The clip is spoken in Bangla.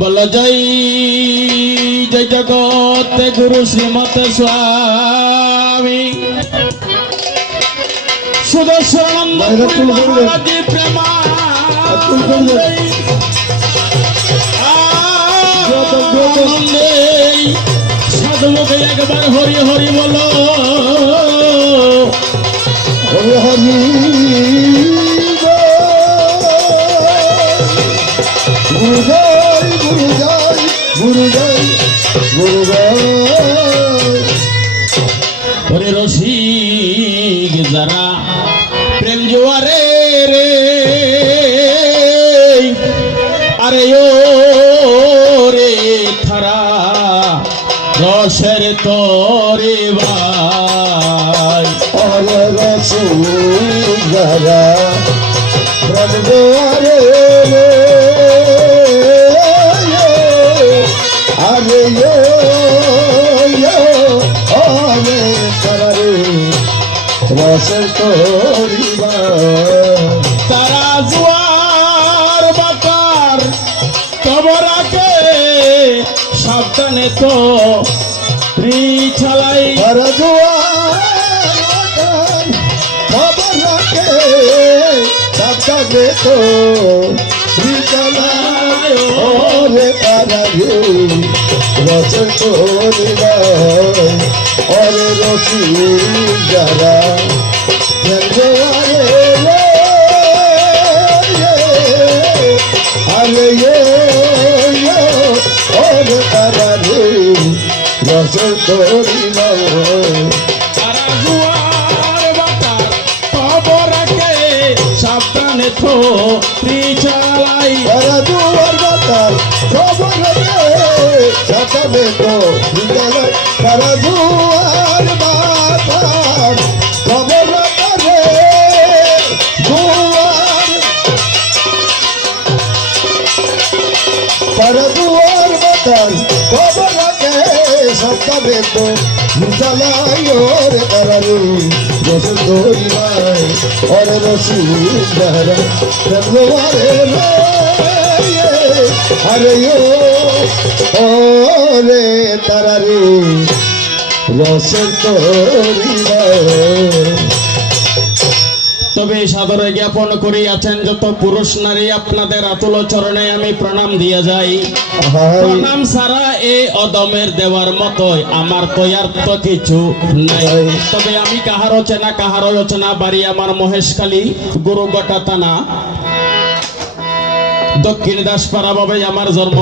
বল জয় জয় জগত গুরু শ্রীমত স্বামী। সুদর্শন প্রেমা সাধুমুখে একবার হরি হরি বলো। হরে হরি গুরু গুরু গুরু ওরে রসিক যারা প্রেম জোয়ারে রে। আরে ও রে থারা রসের তোরে ভাই। হরে রসুন্দরা প্রভুরে আরে yo yo আরে সরে রসের তোরিবা তারা জোয়ার বাতার কবরাকে সাবধানে তো চালাই। হরজুয়ার খবর রাখে সবকে তো ওরে রসি যারা জলওয়ারে রে। আরে yo yo ওরে পারাগে রচন বাতার সাবধানে চালাই বিকালে তারা দুয়ার বাতার খবর রে দুয়ার। তারা দুয়ার বাতার খবর ও ওরে তবে সাদরে জ্ঞাপন করিয়াছেন যত পুরুষ নারী আপনাদের আতুল চরণে আমি প্রণাম দিয়া যাই। প্রণাম সারা এই অদমের দেওয়ার মতোই আমার তৈয়ার তো কিছু নাই। তবে আমি কাহারও চেনা কাহারও চেনা বাড়ি আমার মহেশখালী গুরু গটা থানা। দক্ষিণ দাসপাড়া বাবে আমার জন্ম